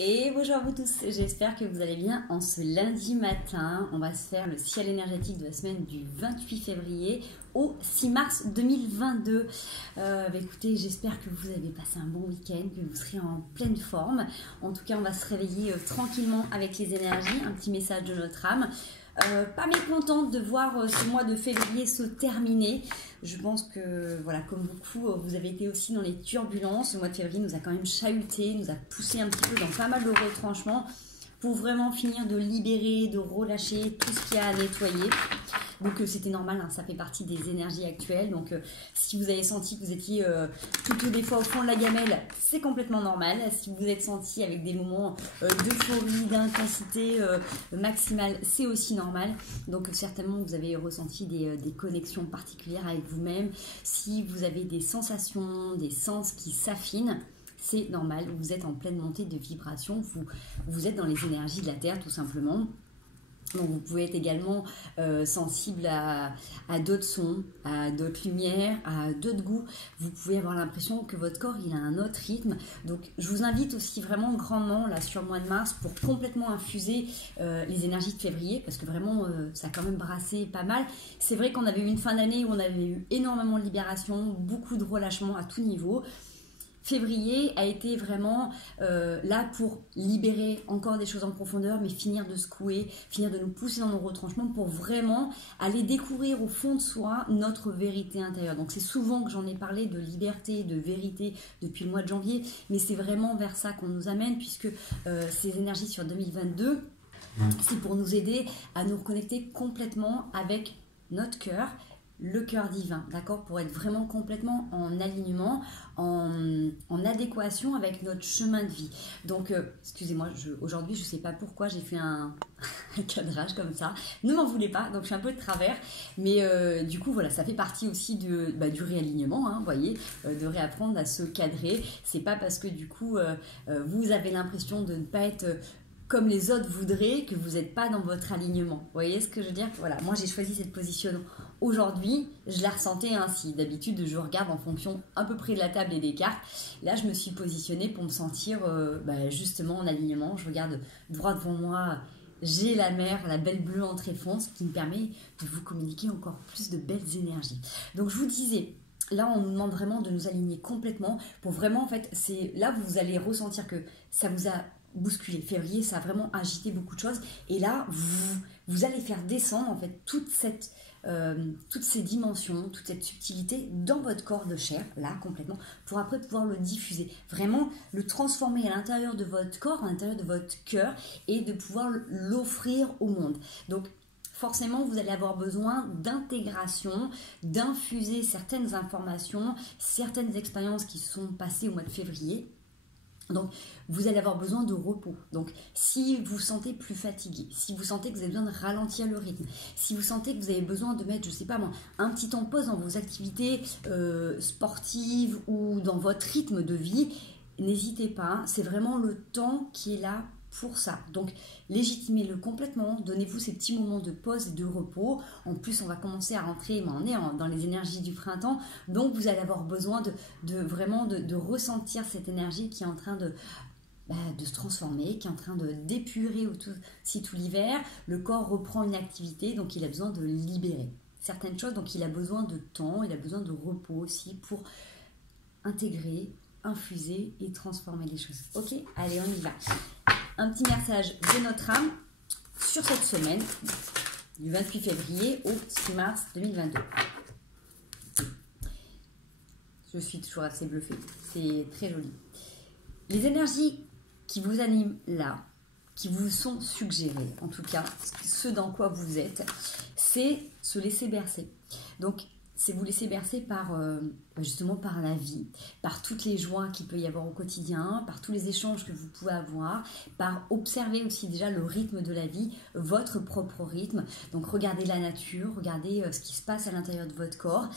Et bonjour à vous tous, j'espère que vous allez bien en ce lundi matin. On va se faire le ciel énergétique de la semaine du 28 février au 6 mars 2022. Écoutez, j'espère que vous avez passé un bon week-end, que vous serez en pleine forme. En tout cas, on va se réveiller tranquillement avec les énergies, un petit message de notre âme. Pas mécontente de voir ce mois de février se terminer. Je pense que, voilà, comme beaucoup, vous avez été aussi dans les turbulences. Le mois de février nous a quand même chahuté, nous a poussé un petit peu dans pas mal de retranchements pour vraiment finir de libérer, de relâcher tout ce qu'il y a à nettoyer. Donc c'était normal, hein, ça fait partie des énergies actuelles. Donc si vous avez senti que vous étiez plutôt des fois au fond de la gamelle, c'est complètement normal. Si vous êtes senti avec des moments d'euphorie, d'intensité maximale, c'est aussi normal. Donc certainement vous avez ressenti des connexions particulières avec vous-même. Si vous avez des sensations, des sens qui s'affinent, c'est normal, vous êtes en pleine montée de vibration, vous êtes dans les énergies de la Terre tout simplement. Donc vous pouvez être également sensible à d'autres sons, à d'autres lumières, à d'autres goûts. Vous pouvez avoir l'impression que votre corps il a un autre rythme. Donc je vous invite aussi vraiment grandement là sur le mois de mars pour complètement infuser les énergies de février parce que vraiment ça a quand même brassé pas mal. C'est vrai qu'on avait eu une fin d'année où on avait eu énormément de libération, beaucoup de relâchement à tout niveau. Février a été vraiment là pour libérer encore des choses en profondeur, mais finir de secouer, finir de nous pousser dans nos retranchements pour vraiment aller découvrir au fond de soi notre vérité intérieure. Donc c'est souvent que j'en ai parlé de liberté, de vérité depuis le mois de janvier, mais c'est vraiment vers ça qu'on nous amène puisque ces énergies sur 2022, c'est pour nous aider à nous reconnecter complètement avec notre cœur, le cœur divin, d'accord, pour être vraiment complètement en alignement, en adéquation avec notre chemin de vie. Donc, excusez-moi, aujourd'hui, je ne sais pas pourquoi j'ai fait un cadrage comme ça. Ne m'en voulez pas, donc je suis un peu de travers. Mais du coup, voilà, ça fait partie aussi du réalignement, hein, vous voyez, de réapprendre à se cadrer. C'est pas parce que du coup, vous avez l'impression de ne pas être comme les autres voudraient que vous n'êtes pas dans votre alignement. Vous voyez ce que je veux dire? Voilà, moi j'ai choisi cette position aujourd'hui, je la ressentais ainsi. D'habitude, je regarde en fonction à peu près de la table et des cartes. Là, je me suis positionnée pour me sentir justement en alignement. Je regarde droit devant moi, j'ai la mer, la belle bleue en tréfonds, ce qui me permet de vous communiquer encore plus de belles énergies. Donc je vous disais, là, on nous demande vraiment de nous aligner complètement pour vraiment, en fait, c'est là vous allez ressentir que ça vous a bousculé. Février, ça a vraiment agité beaucoup de choses. Et là, vous allez faire descendre, en fait, toutes ces dimensions, toute cette subtilité dans votre corps de chair, là, complètement, pour après pouvoir le diffuser. Vraiment, le transformer à l'intérieur de votre corps, à l'intérieur de votre cœur, et de pouvoir l'offrir au monde. Donc, forcément, vous allez avoir besoin d'intégration, d'infuser certaines informations, certaines expériences qui sont passées au mois de février. Donc, vous allez avoir besoin de repos. Donc, si vous vous sentez plus fatigué, si vous sentez que vous avez besoin de ralentir le rythme, si vous sentez que vous avez besoin de mettre, je sais pas moi, un petit temps de pause dans vos activités sportives ou dans votre rythme de vie, n'hésitez pas. C'est vraiment le temps qui est là pour ça. Donc, légitimez-le complètement, donnez-vous ces petits moments de pause et de repos. En plus, on va commencer à rentrer, on est dans les énergies du printemps, donc vous allez avoir besoin de ressentir cette énergie qui est en train de se transformer, qui est en train de d'épurer aussi tout l'hiver. Le corps reprend une activité, donc il a besoin de libérer certaines choses, donc il a besoin de temps, il a besoin de repos aussi pour intégrer, infuser et transformer les choses. Ok, allez, on y va. Un petit message de notre âme sur cette semaine du 28 février au 6 mars 2022. Je suis toujours assez bluffée, c'est très joli. Les énergies qui vous animent là, qui vous sont suggérées, en tout cas, ce dans quoi vous êtes, c'est se laisser bercer. Donc, c'est vous laisser bercer justement par la vie, par toutes les joies qu'il peut y avoir au quotidien, par tous les échanges que vous pouvez avoir, par observer aussi déjà le rythme de la vie, votre propre rythme. Donc regardez la nature, regardez ce qui se passe à l'intérieur de votre corps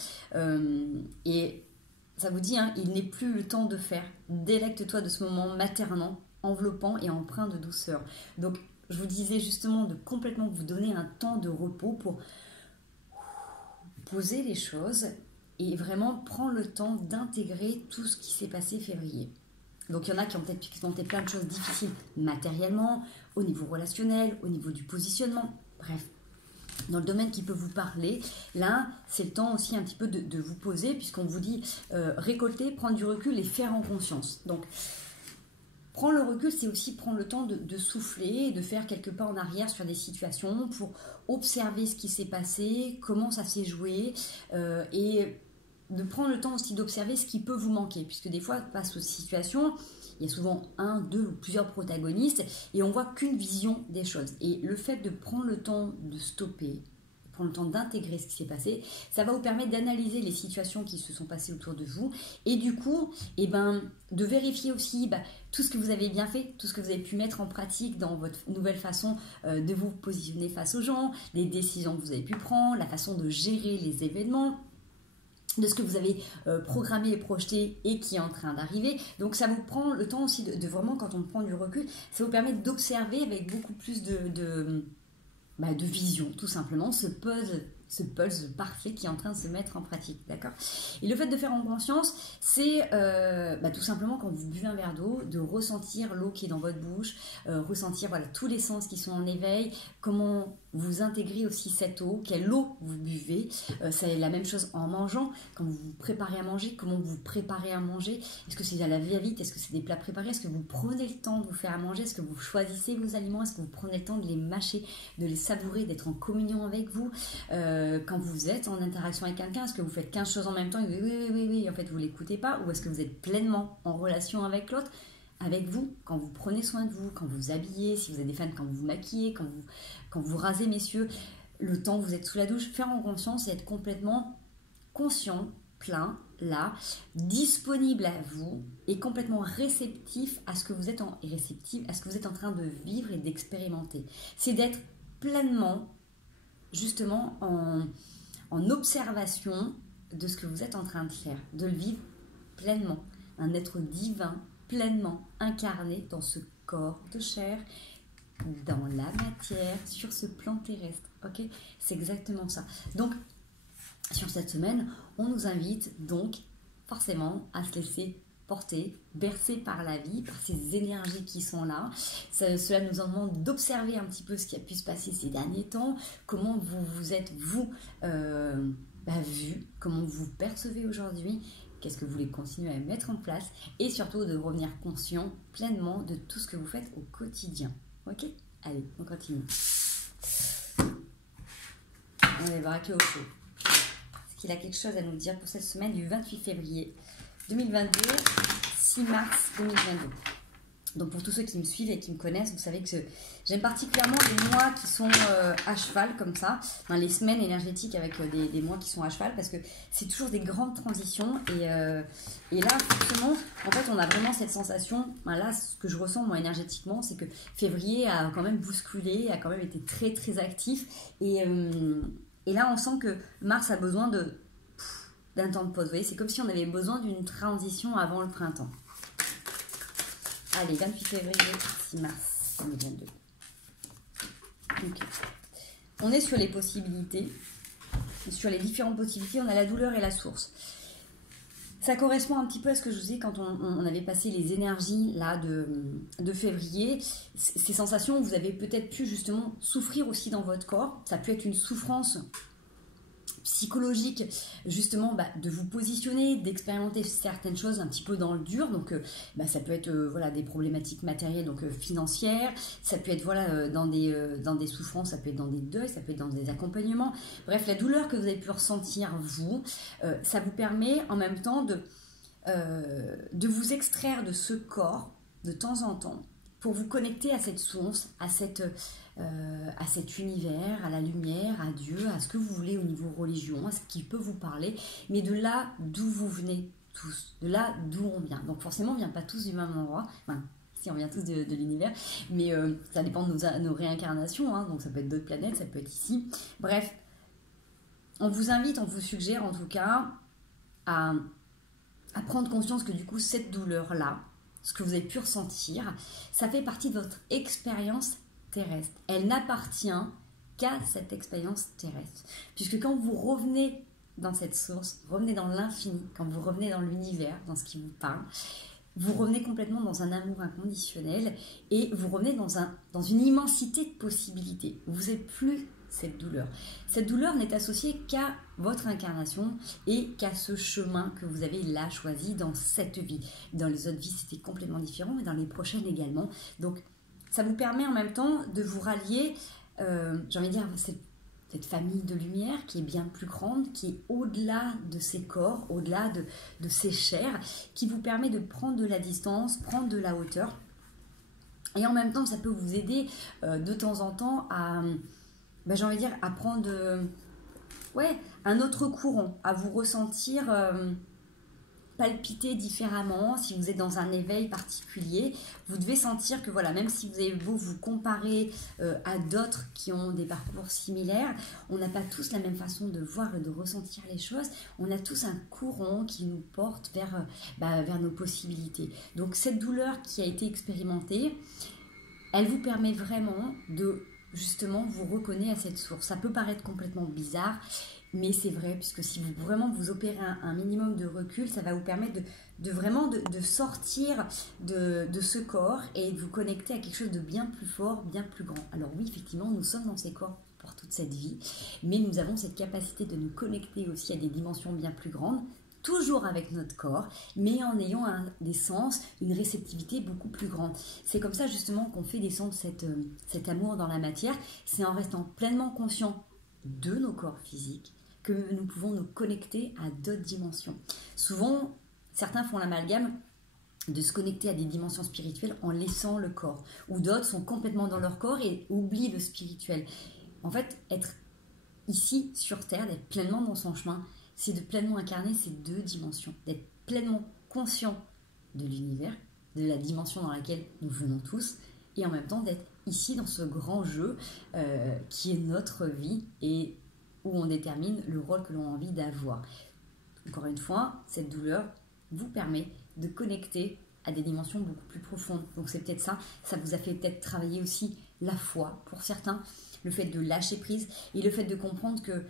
et ça vous dit, hein, il n'est plus le temps de faire. Délecte-toi de ce moment maternant, enveloppant et empreint de douceur. Donc je vous disais justement de complètement vous donner un temps de repos pour poser les choses et vraiment prendre le temps d'intégrer tout ce qui s'est passé février. Donc il y en a qui ont peut-être expérimenté plein de choses difficiles matériellement, au niveau relationnel, au niveau du positionnement, bref. Dans le domaine qui peut vous parler, là, c'est le temps aussi un petit peu de vous poser, puisqu'on vous dit récolter, prendre du recul et faire en conscience. Donc, prendre le recul, c'est aussi prendre le temps de souffler et de faire quelques pas en arrière sur des situations pour observer ce qui s'est passé, comment ça s'est joué, et de prendre le temps aussi d'observer ce qui peut vous manquer, puisque des fois, face aux situations, il y a souvent un, deux ou plusieurs protagonistes et on voit qu'une vision des choses. Et le fait de prendre le temps de stopper, prendre le temps d'intégrer ce qui s'est passé, ça va vous permettre d'analyser les situations qui se sont passées autour de vous et du coup, de vérifier aussi tout ce que vous avez bien fait, tout ce que vous avez pu mettre en pratique dans votre nouvelle façon de vous positionner face aux gens, les décisions que vous avez pu prendre, la façon de gérer les événements, de ce que vous avez programmé et projeté et qui est en train d'arriver. Donc ça vous prend le temps aussi de vraiment, quand on prend du recul, ça vous permet d'observer avec beaucoup plus de vision, tout simplement, ce puzzle parfait qui est en train de se mettre en pratique, d'accord? Et le fait de faire en conscience, c'est tout simplement quand vous buvez un verre d'eau, de ressentir l'eau qui est dans votre bouche, ressentir tous les sens qui sont en éveil, comment vous intégrez aussi cette eau, quelle eau vous buvez. C'est la même chose en mangeant, quand vous vous préparez à manger, comment vous préparez à manger. Est-ce que c'est à la va-vite? Est-ce que c'est des plats préparés? Est-ce que vous prenez le temps de vous faire à manger? Est-ce que vous choisissez vos aliments? Est-ce que vous prenez le temps de les mâcher, de les savourer, d'être en communion avec vous? Quand vous êtes en interaction avec quelqu'un, est-ce que vous faites 15 choses en même temps et oui, en fait vous ne l'écoutez pas? Ou est-ce que vous êtes pleinement en relation avec l'autre? Avec vous, quand vous prenez soin de vous, quand vous habillez, si vous êtes des fans, quand vous vous maquillez, quand vous rasez, messieurs, le temps que vous êtes sous la douche, faire en conscience et être complètement conscient, plein, là, disponible à vous et complètement réceptif à ce que vous êtes en train de vivre et d'expérimenter. C'est d'être pleinement, justement, en observation de ce que vous êtes en train de faire, de le vivre pleinement, un être divin, pleinement incarné dans ce corps de chair, dans la matière, sur ce plan terrestre. Ok, c'est exactement ça. Donc, sur cette semaine, on nous invite donc forcément à se laisser porter, bercer par la vie, par ces énergies qui sont là. Cela nous en demande d'observer un petit peu ce qui a pu se passer ces derniers temps, comment vous êtes, vu, comment vous vous percevez aujourd'hui. Qu'est-ce que vous voulez continuer à mettre en place et surtout de revenir conscient pleinement de tout ce que vous faites au quotidien. Ok? Allez, on continue. On va voir avec le Osho. Est-ce qu'il a quelque chose à nous dire pour cette semaine du 28 février 2022, 6 mars 2022? Donc pour tous ceux qui me suivent et qui me connaissent, vous savez que j'aime particulièrement les mois qui sont à cheval comme ça, les semaines énergétiques avec des mois qui sont à cheval, parce que c'est toujours des grandes transitions et là forcément en fait on a vraiment cette sensation, là ce que je ressens moi énergétiquement, c'est que février a quand même bousculé, a quand même été très très actif et là on sent que mars a besoin d'un temps de pause. Vous voyez, c'est comme si on avait besoin d'une transition avant le printemps. Allez, 28 février, 6 mars 2022. Okay. On est sur les possibilités, sur les différentes possibilités. On a la douleur et la source. Ça correspond un petit peu à ce que je vous disais quand on avait passé les énergies là de février. Ces sensations, vous avez peut-être pu justement souffrir aussi dans votre corps. Ça peut être une souffrance psychologique, justement, de vous positionner, d'expérimenter certaines choses un petit peu dans le dur. Donc, ça peut être des problématiques matérielles, donc financières. Ça peut être dans des souffrances, ça peut être dans des deuils, ça peut être dans des accompagnements. Bref, la douleur que vous avez pu ressentir, vous, ça vous permet en même temps de vous extraire de ce corps de temps en temps pour vous connecter à cette source, à cet univers, à la lumière, à Dieu, à ce que vous voulez au niveau religion, à ce qui peut vous parler, mais de là d'où vous venez tous, de là d'où on vient. Donc forcément, on ne vient pas tous du même endroit, si on vient tous de l'univers, mais ça dépend de nos réincarnations, donc ça peut être d'autres planètes, ça peut être ici. Bref, on vous invite, on vous suggère en tout cas à prendre conscience que du coup, cette douleur-là, ce que vous avez pu ressentir, ça fait partie de votre expérience terrestre. Elle n'appartient qu'à cette expérience terrestre. Puisque quand vous revenez dans cette source, revenez dans l'infini, quand vous revenez dans l'univers, dans ce qui vous parle, vous revenez complètement dans un amour inconditionnel et vous revenez dans une immensité de possibilités. Vous n'avez plus cette douleur. Cette douleur n'est associée qu'à votre incarnation et qu'à ce chemin que vous avez là choisi dans cette vie. Dans les autres vies, c'était complètement différent, mais dans les prochaines également. Donc, ça vous permet en même temps de vous rallier, j'ai envie de dire, cette famille de lumière qui est bien plus grande, qui est au-delà de ces corps, au-delà de ces chairs, qui vous permet de prendre de la distance, prendre de la hauteur. Et en même temps, ça peut vous aider de temps en temps à, j'ai envie de dire, à prendre un autre courant, à vous ressentir palpiter différemment. Si vous êtes dans un éveil particulier, vous devez sentir que voilà, même si vous avez beau vous comparer à d'autres qui ont des parcours similaires, on n'a pas tous la même façon de voir et de ressentir les choses. On a tous un courant qui nous porte vers nos possibilités. Donc cette douleur qui a été expérimentée, elle vous permet vraiment de justement vous reconnaître à cette source. Ça peut paraître complètement bizarre, mais c'est vrai, puisque si vous vraiment vous opérez un minimum de recul, ça va vous permettre de sortir de ce corps et de vous connecter à quelque chose de bien plus fort, bien plus grand. Alors oui, effectivement, nous sommes dans ces corps pour toute cette vie, mais nous avons cette capacité de nous connecter aussi à des dimensions bien plus grandes, toujours avec notre corps, mais en ayant des sens, une réceptivité beaucoup plus grande. C'est comme ça justement qu'on fait descendre cet amour dans la matière. C'est en restant pleinement conscient de nos corps physiques que nous pouvons nous connecter à d'autres dimensions. Souvent, certains font l'amalgame de se connecter à des dimensions spirituelles en laissant le corps, ou d'autres sont complètement dans leur corps et oublient le spirituel. En fait, être ici sur Terre, d'être pleinement dans son chemin, c'est de pleinement incarner ces deux dimensions, d'être pleinement conscient de l'univers, de la dimension dans laquelle nous venons tous, et en même temps d'être ici dans ce grand jeu qui est notre vie et où on détermine le rôle que l'on a envie d'avoir. Encore une fois, cette douleur vous permet de connecter à des dimensions beaucoup plus profondes. Donc c'est peut-être ça vous a fait peut-être travailler aussi la foi pour certains, le fait de lâcher prise et le fait de comprendre que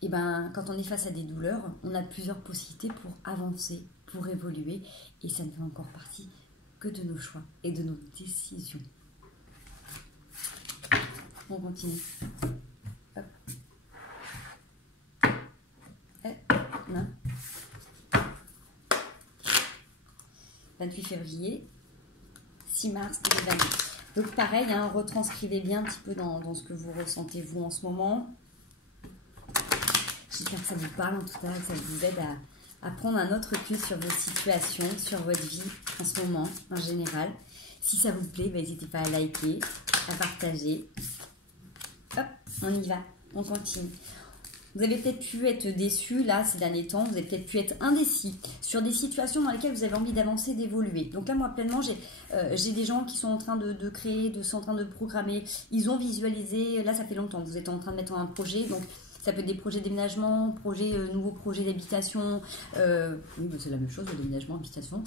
quand on est face à des douleurs, on a plusieurs possibilités pour avancer, pour évoluer, et ça ne fait encore partie que de nos choix et de nos décisions. On continue. Hop. 28 février, 6 mars 2022. Donc pareil, retranscrivez bien un petit peu dans ce que vous ressentez vous en ce moment. J'espère que ça vous parle en tout cas, que ça vous aide à prendre un autre recul sur vos situations, sur votre vie en ce moment, en général. Si ça vous plaît, n'hésitez pas à liker, à partager. Hop, on y va, on continue. Vous avez peut-être pu être déçu, là, ces derniers temps, vous avez peut-être pu être indécis sur des situations dans lesquelles vous avez envie d'avancer, d'évoluer. Donc là, moi, pleinement, j'ai des gens qui sont en train de créer, sont en train de programmer. Ils ont visualisé, là, ça fait longtemps que vous êtes en train de mettre un projet, donc ça peut être des projets de déménagement, nouveaux projets d'habitation, oui, c'est la même chose, le déménagement, habitation,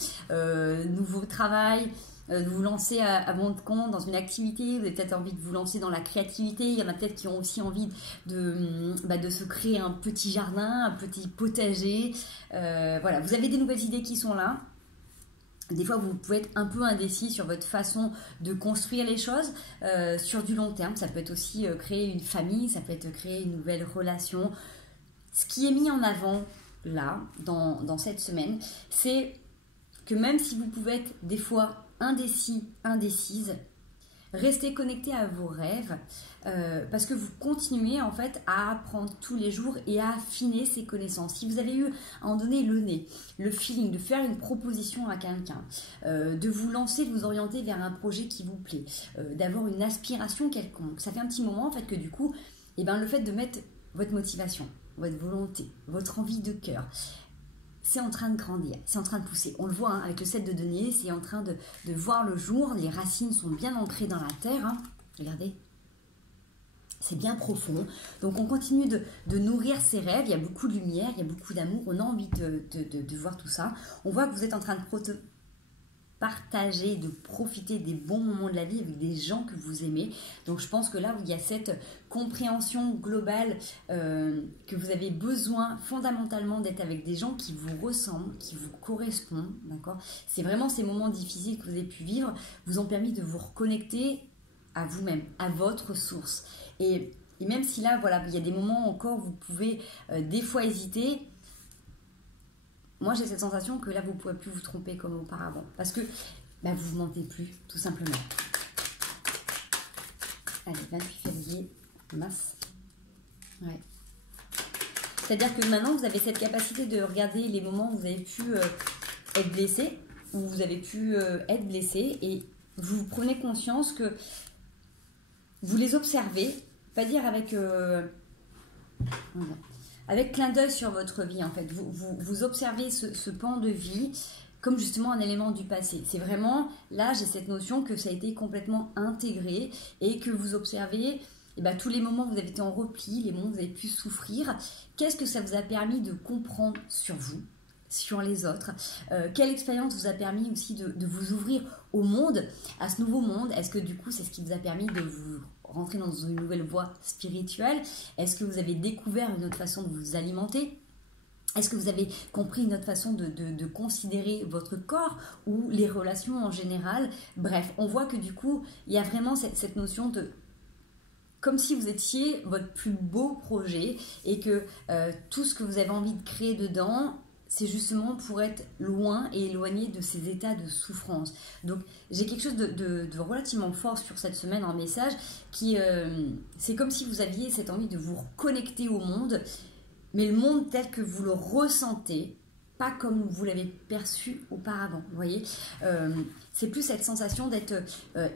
nouveau travail, de vous lancer à votre compte dans une activité, vous avez peut-être envie de vous lancer dans la créativité, il y en a peut-être qui ont aussi envie de se créer un petit jardin, un petit potager, voilà, vous avez des nouvelles idées qui sont là. Des fois, vous pouvez être un peu indécis sur votre façon de construire les choses sur du long terme. Ça peut être aussi créer une famille, ça peut être créer une nouvelle relation. Ce qui est mis en avant là, dans cette semaine, c'est que même si vous pouvez être des fois indécis, indécise, restez connecté à vos rêves parce que vous continuez en fait à apprendre tous les jours et à affiner ces connaissances. Si vous avez eu à en donner le nez, le feeling de faire une proposition à quelqu'un, de vous lancer, de vous orienter vers un projet qui vous plaît, d'avoir une aspiration quelconque, ça fait un petit moment en fait que du coup, le fait de mettre votre motivation, votre volonté, votre envie de cœur, c'est en train de grandir, c'est en train de pousser. On le voit avec le 7 de denier, c'est en train de voir le jour. Les racines sont bien ancrées dans la terre. Regardez, c'est bien profond. Donc on continue de nourrir ses rêves. Il y a beaucoup de lumière, il y a beaucoup d'amour. On a envie de voir tout ça. On voit que vous êtes en train de partager, de profiter des bons moments de la vie avec des gens que vous aimez. Donc je pense que là où il y a cette compréhension globale que vous avez besoin fondamentalement d'être avec des gens qui vous ressemblent, qui vous correspondent, d'accord. C'est vraiment ces moments difficiles que vous avez pu vivre vous ont permis de vous reconnecter à vous-même, à votre source. Et même si là, voilà, il y a des moments encore où vous pouvez des fois hésiter, moi j'ai cette sensation que là vous ne pourrez plus vous tromper comme auparavant. Parce que vous ne vous mentez plus, tout simplement. Allez, 28 février, mince. Ouais. C'est-à-dire que maintenant vous avez cette capacité de regarder les moments où vous avez pu être blessé, où vous avez pu être blessé, et vous prenez conscience que vous les observez, pas dire avec clin d'œil sur votre vie en fait. Vous observez ce pan de vie comme justement un élément du passé. C'est vraiment, là j'ai cette notion que ça a été complètement intégré et que vous observez tous les moments où vous avez été en repli, les moments où vous avez pu souffrir. Qu'est-ce que ça vous a permis de comprendre sur vous, sur les autres, quelle expérience vous a permis aussi de vous ouvrir au monde, à ce nouveau monde. Est-ce que du coup c'est ce qui vous a permis de vous rentrer dans une nouvelle voie spirituelle? Est-ce que vous avez découvert une autre façon de vous alimenter? Est-ce que vous avez compris une autre façon de considérer votre corps ou les relations en général? Bref, on voit que du coup il y a vraiment cette notion de comme si vous étiez votre plus beau projet et que tout ce que vous avez envie de créer dedans, c'est justement pour être loin et éloigné de ces états de souffrance. Donc j'ai quelque chose de relativement fort sur cette semaine en message qui c'est comme si vous aviez cette envie de vous reconnecter au monde, mais le monde tel que vous le ressentez, pas comme vous l'avez perçu auparavant. Vous voyez, c'est plus cette sensation d'être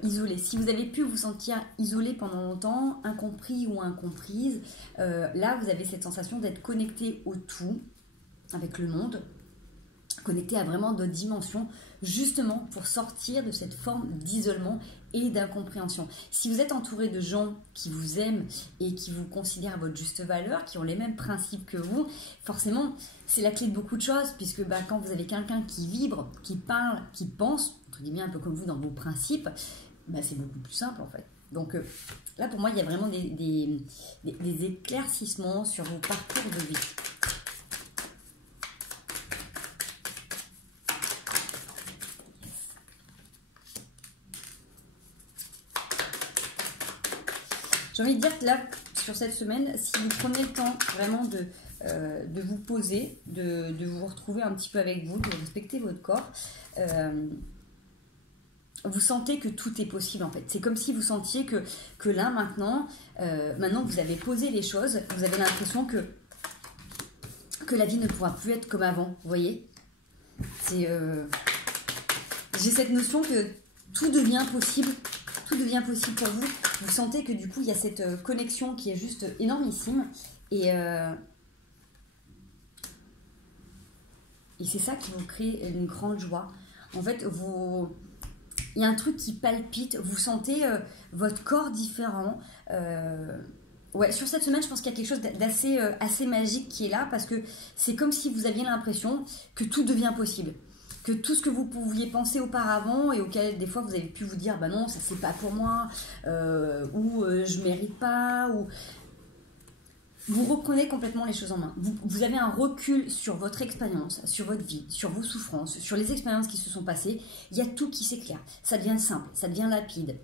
isolé. Si vous avez pu vous sentir isolé pendant longtemps, incompris ou incomprise, là vous avez cette sensation d'être connecté au tout, avec le monde, connecté à vraiment d'autres dimensions, justement pour sortir de cette forme d'isolement et d'incompréhension. Si vous êtes entouré de gens qui vous aiment et qui vous considèrent à votre juste valeur, qui ont les mêmes principes que vous, forcément, c'est la clé de beaucoup de choses, puisque quand vous avez quelqu'un qui vibre, qui parle, qui pense, entre guillemets un peu comme vous dans vos principes, c'est beaucoup plus simple en fait. Donc là, pour moi, il y a vraiment des éclaircissements sur vos parcours de vie. J'ai envie de dire que là, sur cette semaine, si vous prenez le temps vraiment de vous poser, de vous retrouver un petit peu avec vous, de respecter votre corps, vous sentez que tout est possible en fait. C'est comme si vous sentiez que là, maintenant que vous avez posé les choses, vous avez l'impression que la vie ne pourra plus être comme avant, vous voyez. J'ai cette notion que tout devient possible. Tout devient possible pour vous. Vous sentez que du coup il y a cette connexion qui est juste énormissime et c'est ça qui vous crée une grande joie. En fait, il y a un truc qui palpite, vous sentez votre corps différent. Sur cette semaine, je pense qu'il y a quelque chose d'assez assez magique qui est là parce que c'est comme si vous aviez l'impression que tout devient possible. Que tout ce que vous pouviez penser auparavant et auquel des fois vous avez pu vous dire non, ça c'est pas pour moi, ou je mérite pas, ou vous reprenez complètement les choses en main. Vous avez un recul sur votre expérience, sur votre vie, sur vos souffrances, sur les expériences qui se sont passées. Il y a tout qui s'éclaire. Ça devient simple, ça devient lapide.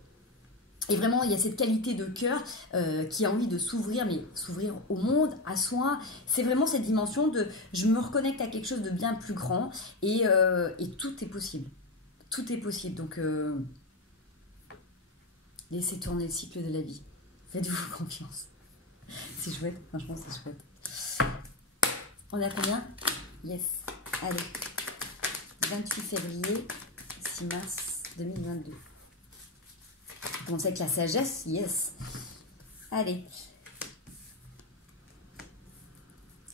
Et vraiment, il y a cette qualité de cœur qui a envie de s'ouvrir, mais s'ouvrir au monde, à soi. C'est vraiment cette dimension de je me reconnecte à quelque chose de bien plus grand et tout est possible. Tout est possible. Donc, laissez tourner le cycle de la vie. Faites-vous confiance. C'est chouette, franchement, c'est chouette. On a combien? Yes. Allez. 28 février, 6 mars 2022. On sait que la sagesse, yes. Allez.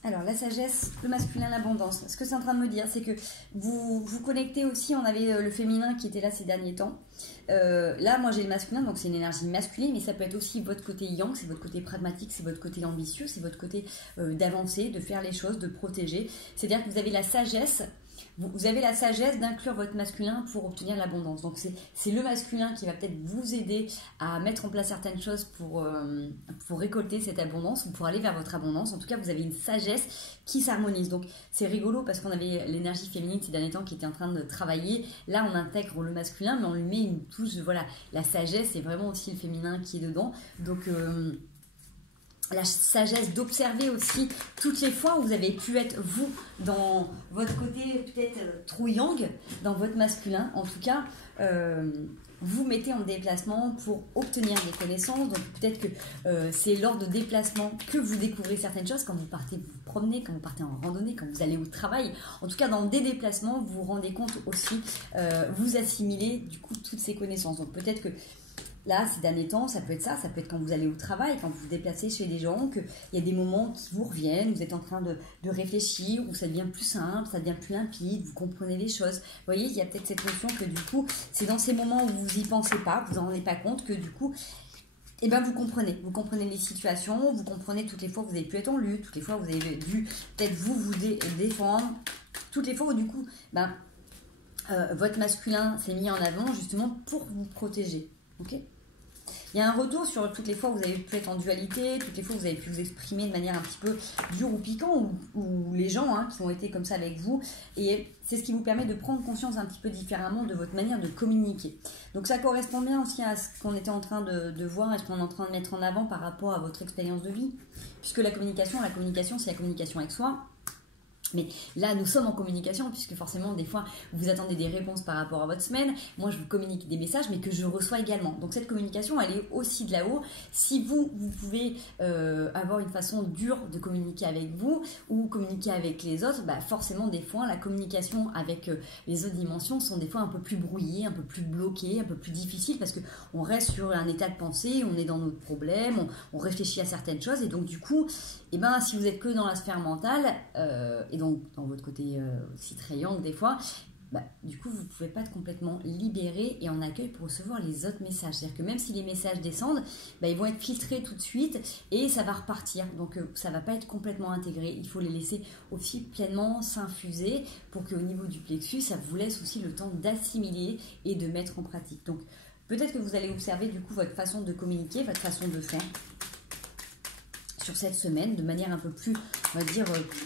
Alors, la sagesse, le masculin, l'abondance. Ce que c'est en train de me dire, c'est que vous vous connectez aussi, on avait le féminin qui était là ces derniers temps. Là, moi, j'ai le masculin, donc c'est une énergie masculine, mais ça peut être aussi votre côté yang, c'est votre côté pragmatique, c'est votre côté ambitieux, c'est votre côté d'avancer, de faire les choses, de protéger. C'est-à-dire que vous avez la sagesse vous avez la sagesse d'inclure votre masculin pour obtenir l'abondance. Donc c'est le masculin qui va peut-être vous aider à mettre en place certaines choses pour récolter cette abondance ou pour aller vers votre abondance. En tout cas, vous avez une sagesse qui s'harmonise. Donc c'est rigolo parce qu'on avait l'énergie féminine ces derniers temps qui était en train de travailler. Là, on intègre le masculin, mais on lui met une touche, voilà, la sagesse et vraiment aussi le féminin qui est dedans. Donc la sagesse d'observer aussi toutes les fois où vous avez pu être vous dans votre côté peut-être trop yang, dans votre masculin. En tout cas, vous mettez en déplacement pour obtenir des connaissances. Donc peut-être que c'est lors de déplacements que vous découvrez certaines choses, quand vous partez vous promener, quand vous partez en randonnée, quand vous allez au travail. En tout cas, dans des déplacements, vous vous rendez compte aussi, vous assimilez du coup toutes ces connaissances. Donc peut-être que là, ces derniers temps, ça peut être ça, ça peut être quand vous allez au travail, quand vous vous déplacez chez des gens, qu'il y a des moments qui vous reviennent, vous êtes en train de réfléchir, où ça devient plus simple, ça devient plus limpide, vous comprenez les choses. Vous voyez, il y a peut-être cette notion que du coup, c'est dans ces moments où vous n'y pensez pas, vous n'en rendez pas compte, que du coup, eh ben, vous comprenez les situations, vous comprenez toutes les fois où vous avez pu être en lutte, toutes les fois où vous avez dû peut-être vous défendre, toutes les fois où du coup, votre masculin s'est mis en avant justement pour vous protéger. Ok ? Il y a un retour sur toutes les fois où vous avez pu être en dualité, toutes les fois où vous avez pu vous exprimer de manière un petit peu dure ou piquant, ou les gens qui ont été comme ça avec vous. Et c'est ce qui vous permet de prendre conscience un petit peu différemment de votre manière de communiquer. Donc ça correspond bien aussi à ce qu'on était en train de voir et ce qu'on est en train de mettre en avant par rapport à votre expérience de vie. Puisque la communication, c'est la communication avec soi. Mais là, nous sommes en communication puisque forcément, des fois, vous attendez des réponses par rapport à votre semaine. Moi, je vous communique des messages, mais que je reçois également. Donc, cette communication, elle est aussi de là-haut. Si vous pouvez avoir une façon dure de communiquer avec vous ou communiquer avec les autres, forcément, des fois, la communication avec les autres dimensions sont des fois un peu plus brouillées, un peu plus bloquées, un peu plus difficiles parce qu'on reste sur un état de pensée, on est dans notre problème, on réfléchit à certaines choses. Et donc, du coup, si vous êtes que dans la sphère mentale, et donc dans votre côté aussi très yang des fois, du coup vous ne pouvez pas être complètement libéré et en accueil pour recevoir les autres messages. C'est-à-dire que même si les messages descendent, ils vont être filtrés tout de suite et ça va repartir. Donc ça ne va pas être complètement intégré. Il faut les laisser aussi pleinement s'infuser pour qu'au niveau du plexus, ça vous laisse aussi le temps d'assimiler et de mettre en pratique. Donc peut-être que vous allez observer du coup votre façon de communiquer, votre façon de faire sur cette semaine de manière un peu plus, on va dire,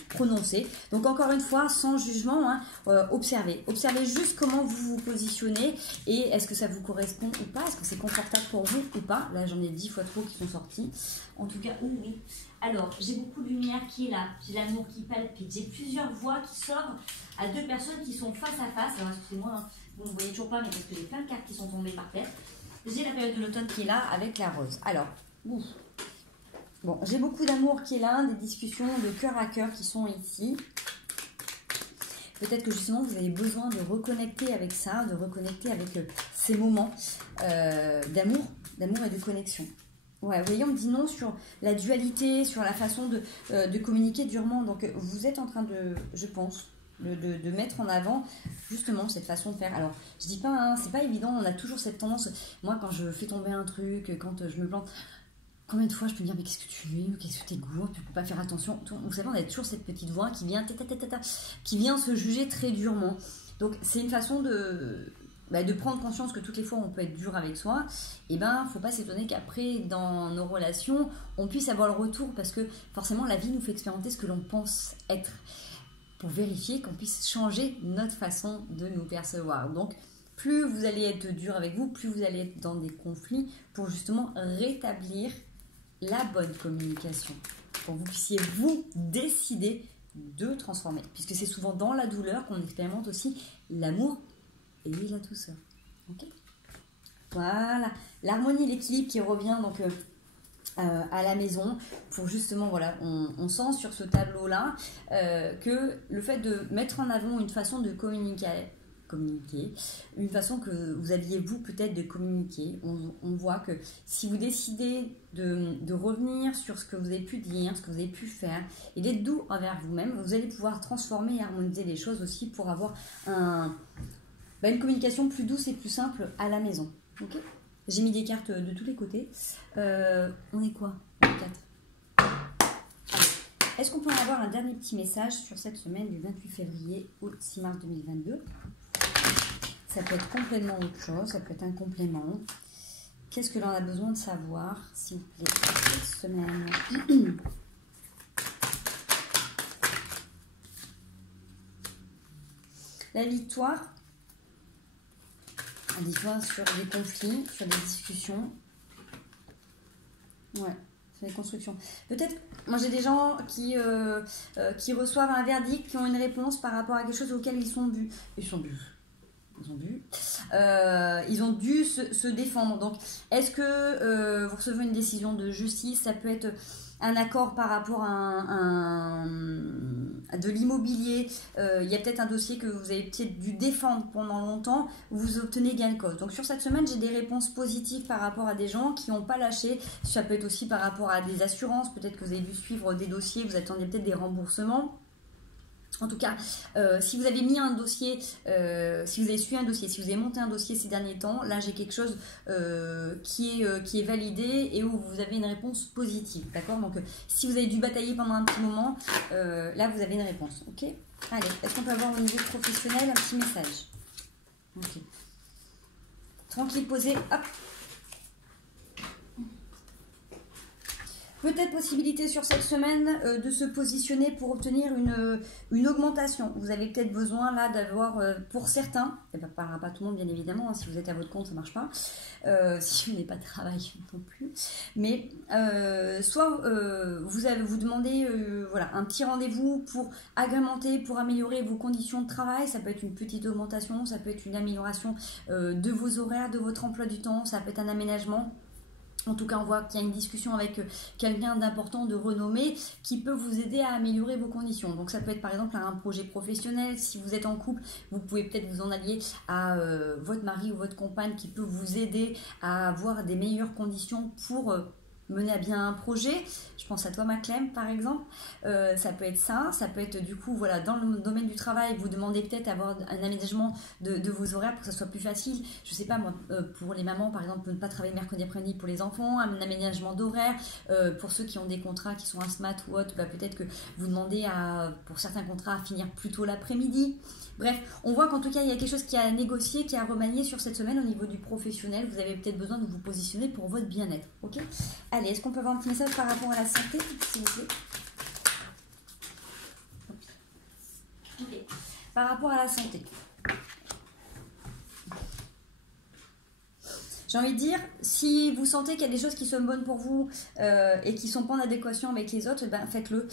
prononcée. Donc encore une fois, sans jugement, observez juste comment vous vous positionnez et est-ce que ça vous correspond ou pas, est-ce que c'est confortable pour vous ou pas. Là, j'en ai 10 fois trop qui sont sortis. En tout cas, oui. Alors, j'ai beaucoup de lumière qui est là, j'ai l'amour qui palpite, j'ai plusieurs voix qui sortent à deux personnes qui sont face à face. Alors, excusez-moi, vous ne voyez toujours pas, mais parce que j'ai plein de cartes qui sont tombées par terre. J'ai la période de l'automne qui est là avec la rose. Alors, bon, j'ai beaucoup d'amour qui est là, des discussions de cœur à cœur qui sont ici. Peut-être que justement vous avez besoin de reconnecter avec ça, de reconnecter avec ces moments d'amour et de connexion. Ouais, vous voyez, on me dit non sur la dualité, sur la façon de communiquer durement. Donc vous êtes en train de, je pense, de mettre en avant justement cette façon de faire. Alors je dis pas, c'est pas évident, on a toujours cette tendance. Moi quand je fais tomber un truc, quand je me plante, combien de fois je peux me dire mais qu'est-ce que tu es, qu'est-ce que tu es gourde, tu peux pas faire attention. Vous savez, on a toujours cette petite voix qui vient qui vient se juger très durement. Donc c'est une façon de prendre conscience que toutes les fois on peut être dur avec soi. Et faut pas s'étonner qu'après dans nos relations on puisse avoir le retour parce que forcément la vie nous fait expérimenter ce que l'on pense être pour vérifier qu'on puisse changer notre façon de nous percevoir. Donc plus vous allez être dur avec vous, plus vous allez être dans des conflits pour justement rétablir la bonne communication, pour que vous puissiez vous décider de transformer, puisque c'est souvent dans la douleur qu'on expérimente aussi l'amour et la douceur. Ok ? Voilà, l'harmonie et l'équilibre qui revient donc à la maison pour justement, voilà, on sent sur ce tableau-là que le fait de mettre en avant une façon de communiquer, une façon que vous aviez vous peut-être de communiquer. On voit que si vous décidez de revenir sur ce que vous avez pu dire, ce que vous avez pu faire et d'être doux envers vous-même, vous allez pouvoir transformer et harmoniser les choses aussi pour avoir une communication plus douce et plus simple à la maison. Ok ? J'ai mis des cartes de tous les côtés. On est quoi ? 4. Est-ce qu'on peut en avoir un dernier petit message sur cette semaine du 28 février au 6 mars 2022? Ça peut être complètement autre chose, ça peut être un complément. Qu'est-ce que l'on a besoin de savoir, s'il vous plaît, cette semaine? La victoire. La victoire sur des conflits, sur des discussions. Ouais, sur des constructions. Peut-être, moi j'ai des gens qui reçoivent un verdict, qui ont une réponse par rapport à quelque chose auquel ils ont dû se défendre. Donc, est-ce que vous recevez une décision de justice? Ça peut être un accord par rapport à de l'immobilier. Il y a peut-être un dossier que vous avez peut-être dû défendre pendant longtemps. Vous obtenez gain de cause. Donc, sur cette semaine, j'ai des réponses positives par rapport à des gens qui n'ont pas lâché. Ça peut être aussi par rapport à des assurances. Peut-être que vous avez dû suivre des dossiers. Vous attendiez peut-être des remboursements. En tout cas, si vous avez mis un dossier, si vous avez suivi un dossier, si vous avez monté un dossier ces derniers temps, là j'ai quelque chose qui est validé et où vous avez une réponse positive, d'accord? Donc si vous avez dû batailler pendant un petit moment, là vous avez une réponse, ok? Allez, est-ce qu'on peut avoir au niveau professionnel un petit message? Ok. Tranquille, posé, hop. Peut-être possibilité sur cette semaine de se positionner pour obtenir une augmentation. Vous avez peut-être besoin là d'avoir, pour certains, et ça ne parlera pas tout le monde bien évidemment, hein, si vous êtes à votre compte ça ne marche pas, si vous n'avez pas de travail non plus, mais soit vous demandez voilà, un petit rendez-vous pour agrémenter, pour améliorer vos conditions de travail. Ça peut être une petite augmentation, ça peut être une amélioration de vos horaires, de votre emploi du temps, ça peut être un aménagement. En tout cas, on voit qu'il y a une discussion avec quelqu'un d'important, de renommée, qui peut vous aider à améliorer vos conditions. Donc, ça peut être par exemple un projet professionnel. Si vous êtes en couple, vous pouvez peut-être vous en allier à votre mari ou votre compagne qui peut vous aider à avoir des meilleures conditions pour mener à bien un projet. Je pense à toi, ma Clem, par exemple. Ça peut être ça. Ça peut être du coup, voilà, dans le domaine du travail, vous demandez peut-être avoir un aménagement de vos horaires pour que ça soit plus facile. Je sais pas, moi, pour les mamans, par exemple, ne pas travailler mercredi après-midi pour les enfants, un aménagement d'horaire. Pour ceux qui ont des contrats qui sont un SMAT ou autre, bah, peut-être que vous demandez pour certains contrats à finir plus tôt l'après-midi. Bref, on voit qu'en tout cas, il y a quelque chose qui a à négocier, qui a à remanier sur cette semaine au niveau du professionnel. Vous avez peut-être besoin de vous positionner pour votre bien-être. Ok ? Allez, est-ce qu'on peut avoir un petit message par rapport à la santé, s'il vous plaît ? Okay. Par rapport à la santé. J'ai envie de dire, si vous sentez qu'il y a des choses qui sont bonnes pour vous et qui ne sont pas en adéquation avec les autres, ben faites-le.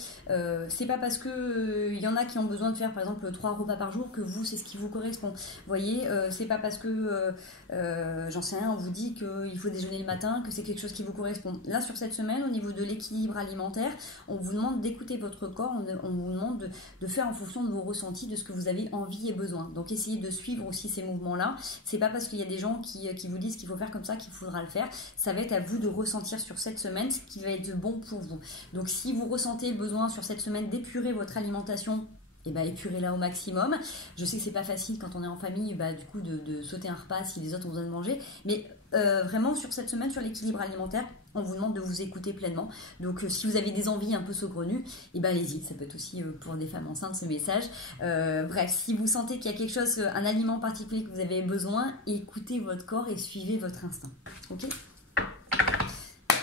C'est pas parce que y en a qui ont besoin de faire par exemple 3 repas par jour que vous, c'est ce qui vous correspond. Vous voyez, c'est pas parce que, j'en sais rien, on vous dit qu'il faut déjeuner le matin, que c'est quelque chose qui vous correspond. Là, sur cette semaine, au niveau de l'équilibre alimentaire, on vous demande d'écouter votre corps, on vous demande de faire en fonction de vos ressentis, de ce que vous avez envie et besoin. Donc, essayez de suivre aussi ces mouvements-là. C'est pas parce qu'il y a des gens qui vous disent qu'il faut faire comme ça qu'il faudra le faire. Ça va être à vous de ressentir sur cette semaine ce qui va être bon pour vous. Donc si vous ressentez le besoin sur cette semaine d'épurer votre alimentation, et ben épurez-la au maximum. Je sais que c'est pas facile quand on est en famille, du coup de sauter un repas si les autres ont besoin de manger, mais vraiment sur cette semaine, sur l'équilibre alimentaire, on vous demande de vous écouter pleinement. Donc si vous avez des envies un peu saugrenues, et ben allez-y. Ça peut être aussi pour des femmes enceintes ce message. Bref, si vous sentez qu'il y a quelque chose, un aliment particulier que vous avez besoin, écoutez votre corps et suivez votre instinct. Ok ?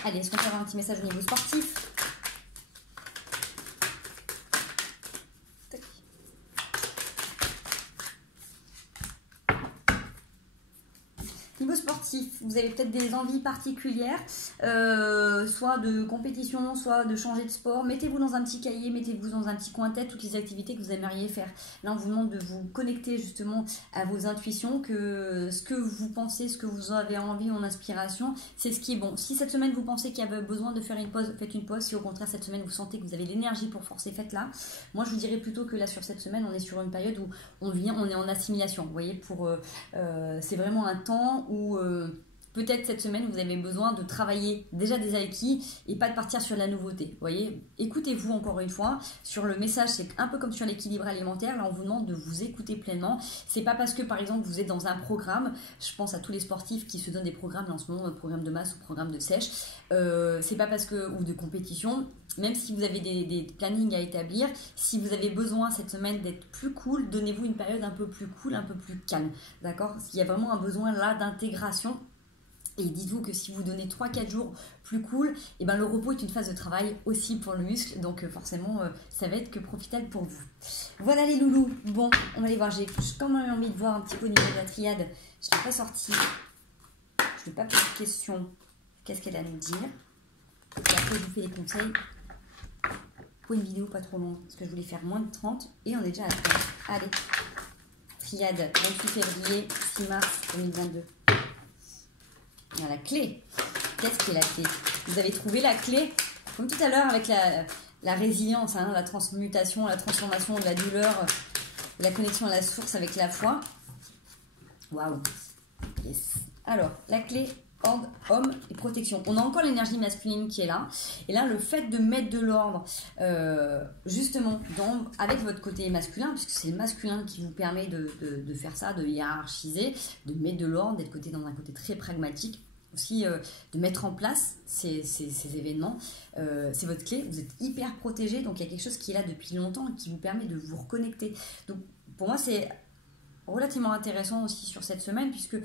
Allez, est-ce qu'on peut avoir un petit message au niveau sportif ? Niveau sportif, vous avez peut-être des envies particulières, soit de compétition, soit de changer de sport. Mettez-vous dans un petit cahier, mettez-vous dans un petit coin de tête toutes les activités que vous aimeriez faire. Là, on vous demande de vous connecter justement à vos intuitions, que ce que vous pensez, ce que vous avez envie en inspiration, c'est ce qui est bon. Si cette semaine, vous pensez qu'il y avait besoin de faire une pause, faites une pause. Si au contraire, cette semaine, vous sentez que vous avez l'énergie pour forcer, faites-la. Moi, je vous dirais plutôt que là, sur cette semaine, on est sur une période où on est en assimilation. Vous voyez, c'est vraiment un temps où peut-être cette semaine, vous avez besoin de travailler déjà des acquis et pas de partir sur la nouveauté. Vous voyez, écoutez-vous encore une fois. Sur le message, c'est un peu comme sur l'équilibre alimentaire. Là, on vous demande de vous écouter pleinement. C'est pas parce que, par exemple, vous êtes dans un programme, je pense à tous les sportifs qui se donnent des programmes là, en ce moment, programme de masse ou programme de sèche, c'est pas parce que, ou de compétition, même si vous avez des plannings à établir, si vous avez besoin cette semaine d'être plus cool, donnez-vous une période un peu plus cool, un peu plus calme, d'accord? Il y a vraiment un besoin là d'intégration. Et dites-vous que si vous donnez 3-4 jours plus cool, et ben le repos est une phase de travail aussi pour le muscle. Donc forcément, ça va être que profitable pour vous. Voilà les loulous. Bon, on va aller voir. J'ai quand même envie de voir un petit peu au niveau de la triade. Je ne l'ai pas sortie. Je n'ai pas posé de questions. Qu'est-ce qu'elle a à nous dire? Et après, je vous fais les conseils pour une vidéo pas trop longue. Parce que je voulais faire moins de 30. Et on est déjà à 30. Allez. Triade, 28 février, 6 mars 2022. La clé. Qu'est-ce qui est la clé? Vous avez trouvé la clé, comme tout à l'heure avec la résilience, hein, la transmutation, la transformation de la douleur, la connexion à la source avec la foi. Waouh. Yes. Alors, la clé, ordre, homme et protection. On a encore l'énergie masculine qui est là. Et là, le fait de mettre de l'ordre, justement, avec votre côté masculin, puisque c'est le masculin qui vous permet de faire ça, de hiérarchiser, de mettre de l'ordre, d'être dans un côté très pragmatique, aussi de mettre en place ces événements. C'est votre clé, vous êtes hyper protégé, donc il y a quelque chose qui est là depuis longtemps et qui vous permet de vous reconnecter. Donc, pour moi, c'est relativement intéressant aussi sur cette semaine, puisque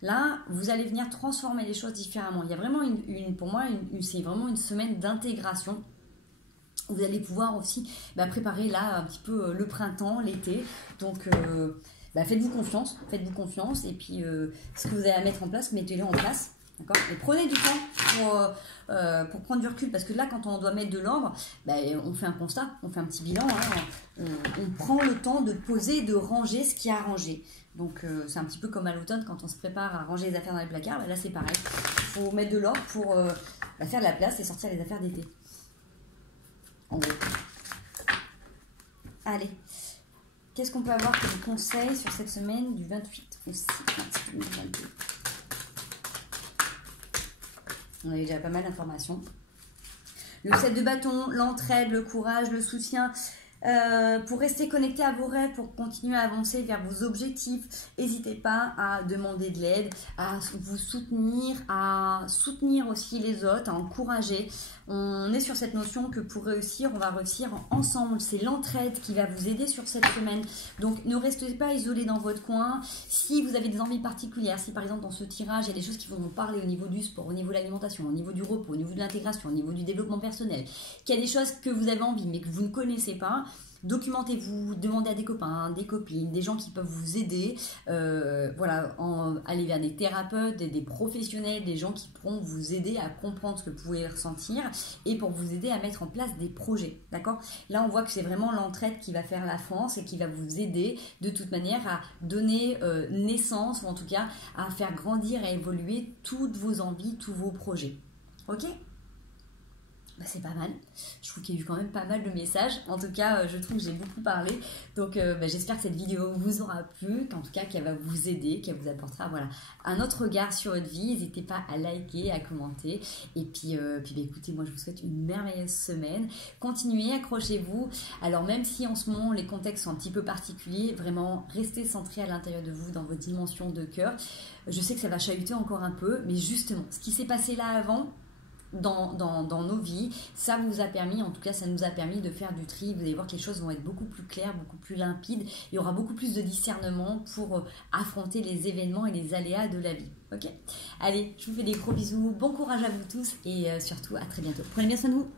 là, vous allez venir transformer les choses différemment. Il y a vraiment pour moi, c'est vraiment une semaine d'intégration. Vous allez pouvoir aussi préparer là un petit peu le printemps, l'été. Donc, faites-vous confiance. Et puis, ce que vous avez à mettre en place, mettez-le en place. D'accord ? Et prenez du temps pour prendre du recul. Parce que là, quand on doit mettre de l'ordre, on fait un constat, on fait un petit bilan. Hein, on prend le temps de poser, de ranger ce qui a rangé. Donc, c'est un petit peu comme à l'automne, quand on se prépare à ranger les affaires dans les placards. Là, c'est pareil. Il faut mettre de l'ordre pour faire de la place et sortir les affaires d'été. En gros. Allez. Qu'est-ce qu'on peut avoir comme conseil sur cette semaine du 28 au 6 mars 2022 ? On avait déjà pas mal d'informations. Le 7 de bâton, l'entraide, le courage, le soutien. Pour rester connecté à vos rêves, pour continuer à avancer vers vos objectifs, n'hésitez pas à demander de l'aide, à vous soutenir, à soutenir aussi les autres, à encourager. On est sur cette notion que pour réussir, on va réussir ensemble. C'est l'entraide qui va vous aider sur cette semaine. Donc ne restez pas isolés dans votre coin. Si vous avez des envies particulières, si par exemple dans ce tirage, il y a des choses qui vont vous parler au niveau du sport, au niveau de l'alimentation, au niveau du repos, au niveau de l'intégration, au niveau du développement personnel, qu'il y a des choses que vous avez envie mais que vous ne connaissez pas, documentez-vous, demandez à des copains, des copines, des gens qui peuvent vous aider, allez vers des thérapeutes, des professionnels, des gens qui pourront vous aider à comprendre ce que vous pouvez ressentir et pour vous aider à mettre en place des projets, d'accord ? Là, on voit que c'est vraiment l'entraide qui va faire la force et qui va vous aider de toute manière à donner naissance ou en tout cas à faire grandir et évoluer toutes vos envies, tous vos projets. Ok ? C'est pas mal. Je trouve qu'il y a eu quand même pas mal de messages. En tout cas, je trouve que j'ai beaucoup parlé. Donc, j'espère que cette vidéo vous aura plu, qu'en tout cas, qu'elle va vous aider, qu'elle vous apportera un autre regard sur votre vie. N'hésitez pas à liker, à commenter. Et puis écoutez, moi, je vous souhaite une merveilleuse semaine. Continuez, accrochez-vous. Alors, même si en ce moment, les contextes sont un petit peu particuliers, vraiment, restez centré à l'intérieur de vous, dans votre dimension de cœur. Je sais que ça va chahuter encore un peu, mais justement, ce qui s'est passé là avant, dans nos vies, ça vous a permis, en tout cas ça nous a permis de faire du tri. Vous allez voir que les choses vont être beaucoup plus claires, beaucoup plus limpides. Il y aura beaucoup plus de discernement pour affronter les événements et les aléas de la vie. Ok ? Allez, je vous fais des gros bisous, bon courage à vous tous et surtout à très bientôt. Prenez bien soin de vous.